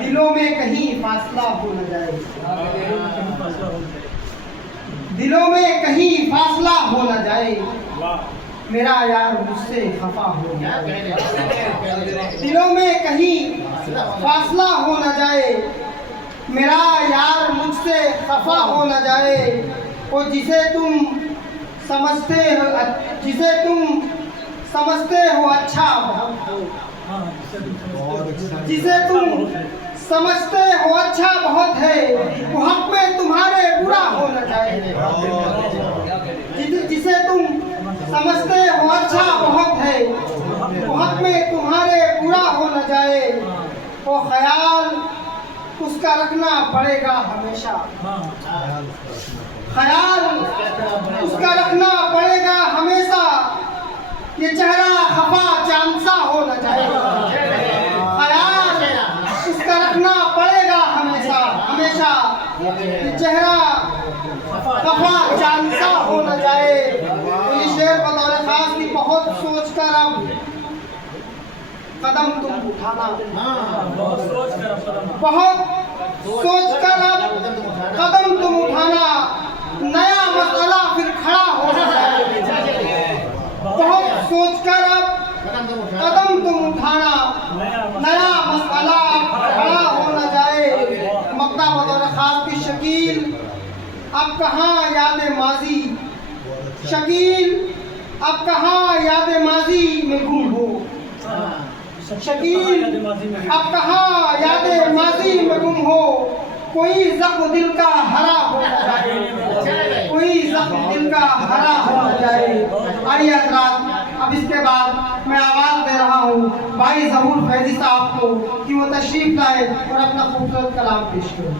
दिलों में कहीं फासला हो न जाए, दिलों में कहीं फासला हो न जाए, मेरा यार मुझसे खफा हो न जाए। दिलों में कहीं फासला हो न जाए, मेरा यार मुझसे खफा हो न जाए। वो जिसे तुम समझते हो अच्छा जिसे तुम समझते हो अच्छा बहुत है, वो हक में तुम्हारे बुरा हो न जाए। जिसे तुम समझते हो अच्छा बहुत है, वो हक में तुम्हारे बुरा हो न जाए। वो ख्याल उसका रखना पड़ेगा हमेशा, ख्याल उसका रखना पड़ेगा हमेशा। ये चेहरा खफा चांद सा हो न जाए, ख्याल उसका रखना पड़ेगा हमेशा हमेशा। ये चेहरा खफा चांद सा हो न जाए। तो ये शेर बतौर खास की बहुत सोच कर अब कदम तुम उठाना, बहुत सोच कर अब कदम तुम उठाना। नया मसला फिर खड़ा हो न जाए, बहुत सोच कर अब कदम तुम उठाना। नया मसला खड़ा हो न जाए। मक्ता बतौर खास की शकील अब कहाँ याद माजी, शकील अब कहाँ याद माजी में गुम हो। शकील अब कहाँ याद माजी में गुम हो। कोई जख्म दिल का हरा हो न जाए, कोई जख्म दिल का हरा हो न जाए। आइए हज़रात, अब इसके बाद मैं आवाज़ दे रहा हूँ भाई ज़हूर फैज़ी साहब को कि वो तशरीफ लाए और अपना खूबसूरत कलाम पेश करें।